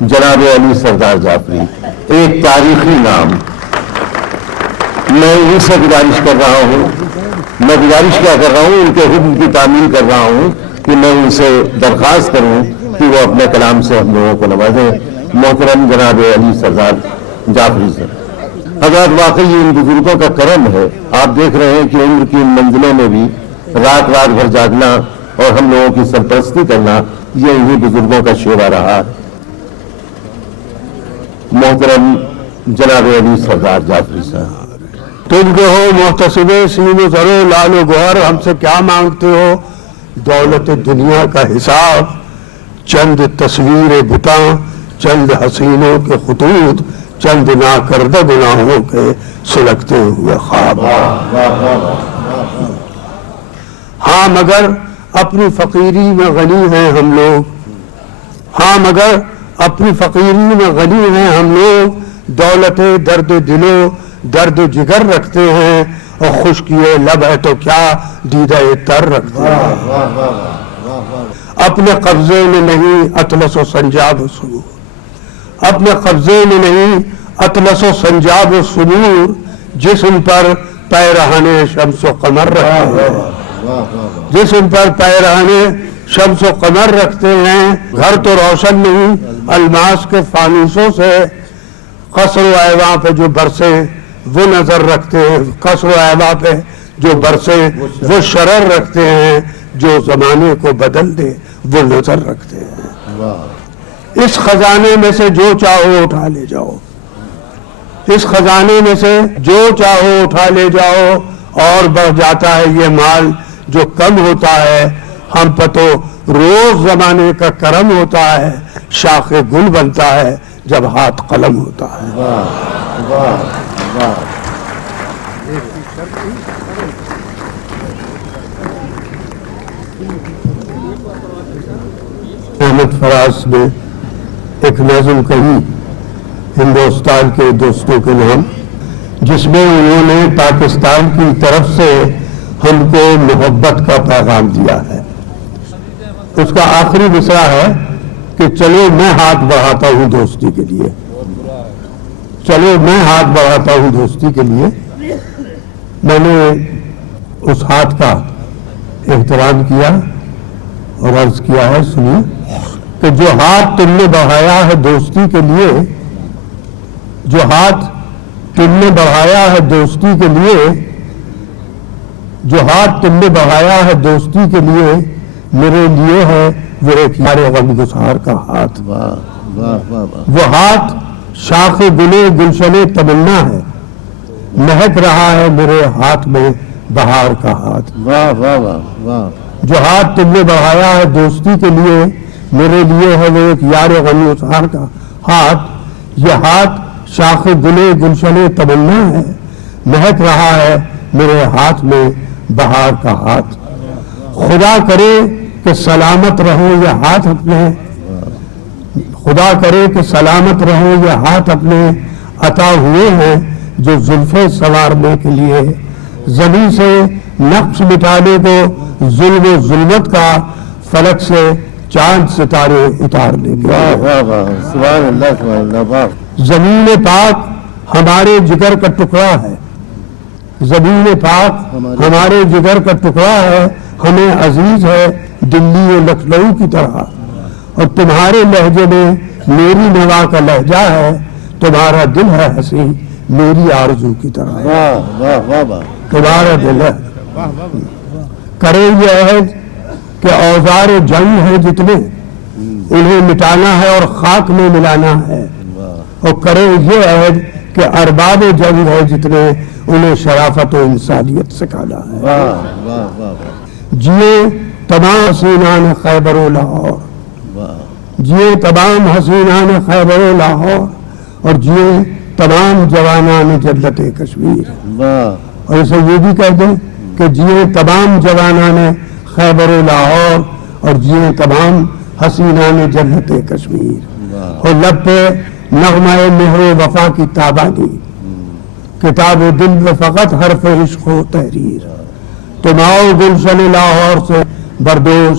جناب علی سردار جعفری، ایک تاریخی نام. میں ان سے گزارش کر رہا ہوں، میں گزارش کیا کر رہا ہوں، ان کے حکم کی تعمیل کر رہا ہوں کہ میں ان سے درخواست کروں کہ وہ اپنے کلام سے ہم لوگوں کو نوازیں. محترم جناب علی سردار جعفری سے. حضرات، واقعی ان بزرگوں کا کرم ہے. آپ دیکھ رہے ہیں کہ عمر کی ان منزلوں میں بھی رات رات بھر جاگنا اور ہم لوگوں کی سرپرستی کرنا، یہ انہی بزرگوں کا شیوا رہا. محترم جناب علی سردار جعفری صاحب. تم جو ہو محتسب سین و زر و لال و گوہر، ہم سے کیا مانگتے ہو؟ دولت دنیا کا حساب، چند تصویر بتاں، چند حسینوں کے خطوط، چند ناکردہ گناہوں کے سلگتے ہوئے خواب. ہاں مگر اپنی فقیری میں غنی ہیں ہم لوگ، ہاں مگر اپنی فقیری میں غنی ہیں ہم لوگ. دولت درد دلو درد جگر رکھتے ہیں، اور خشکیے لب ہے تو کیا دیدہ تر رکھتے ہیں. اپنے قبضے میں نہیں اطلس و سنجاب و سمور، اپنے قبضے میں نہیں اطلس و سنجاب و سمور. جسم پر پیرہن شمس و قمر رکھتے ہیں، جسم پر پیرہن شمس و قمر رکھتے ہیں. گھر تو روشن نہیں الماس کے فانوسوں سے، قصر و ایواں پہ جو برسے وہ نظر رکھتے ہیں. قصر و ایواں پہ جو برسے وہ شرر رکھتے ہیں، جو زمانے کو بدل دے وہ نظر رکھتے ہیں. اس خزانے میں سے جو چاہو اٹھا لے جاؤ، اس خزانے میں سے جو چاہو اٹھا لے جاؤ. اور بڑھ جاتا ہے یہ مال جو کم ہوتا ہے. ہم پہ تو روز زمانے کا کرم ہوتا ہے، شاخ گل بنتا ہے جب ہاتھ قلم ہوتا ہے. احمد فراز نے ایک نظم کہی ہندوستان کے دوستوں کے نام، جس میں انہوں نے پاکستان کی طرف سے ہم کو محبت کا پیغام دیا ہے. اس کا آخری مصرع ہے کہ چلو میں ہاتھ بڑھاتا ہوں دوستی کے لیے، چلو میں ہاتھ بڑھاتا ہوں دوستی کے لیے. میں نے اس ہاتھ کا احترام کیا اور عرض کیا ہے، سنیے، کہ جو ہاتھ تم نے بڑھایا ہے دوستی کے لیے، جو ہاتھ تم نے بڑھایا ہے دوستی کے لیے، جو ہاتھ تم نے بڑھایا ہے دوستی کے لیے، میرے لیے ہے وہ ایک یار غم گسار کا ہاتھ. وہ ہاتھ شاخ گلے گلشن تمنا ہے، مہک رہا ہے میرے ہاتھ میں بہار کا ہاتھ. جو ہاتھ تم نے بڑھایا ہے دوستی کے لیے، میرے لیے ہے وہ ایک یار غم گسار کا ہاتھ. یہ ہاتھ شاخ گلے گلشن تمنا ہے، مہک رہا ہے میرے ہاتھ میں بہار کا ہاتھ. خدا کرے کہ سلامت رہو یہ ہاتھ اپنے، خدا کرے کہ سلامت رہو یہ ہاتھ اپنے. عطا ہوئے ہیں جو زلفیں سنوارنے کے لیے، زمین سے نقش مٹانے کو ظلم و ظلمت کا، فلک سے چاند ستارے اتارنے کے لیے. زمین پاک ہمارے جگر کا ٹکڑا ہے، زمین پاک ہمارے جگر کا ٹکڑا ہے. ہمیں عزیز ہے دلی و لکھنؤ کی طرح، اور تمہارے لہجے میں میری نوا کا لہجہ ہے. تمہارا دل ہے ہنسی میری آرزو کی طرح، تمہارا دل ہے. کرے یہ عہد کہ اوزار جنگ ہے جتنے، انہیں مٹانا ہے اور خاک میں ملانا ہے. اور کرے یہ عہد کہ ارباب جنگ ہے جتنے، انہیں شرافت و انسانیت سکھانا ہے. جیے تمام حسینان خیبر و لاہور، جیے تمام حسینان خیبر و لاہور، اور جیے تمام جوانان جنت کشمیر. اور اسے یہ بھی کہہ دیں کہ جیے تمام جوانان خیبر و لاہور، اور جیے تمام حسینان جنت کشمیر. اور لب پہ نغمہ مہر و وفا کی تابانی، کتاب دل میں فقط حرف عشق و تحریر. تم آؤ گلشن لاہور سے بردوش،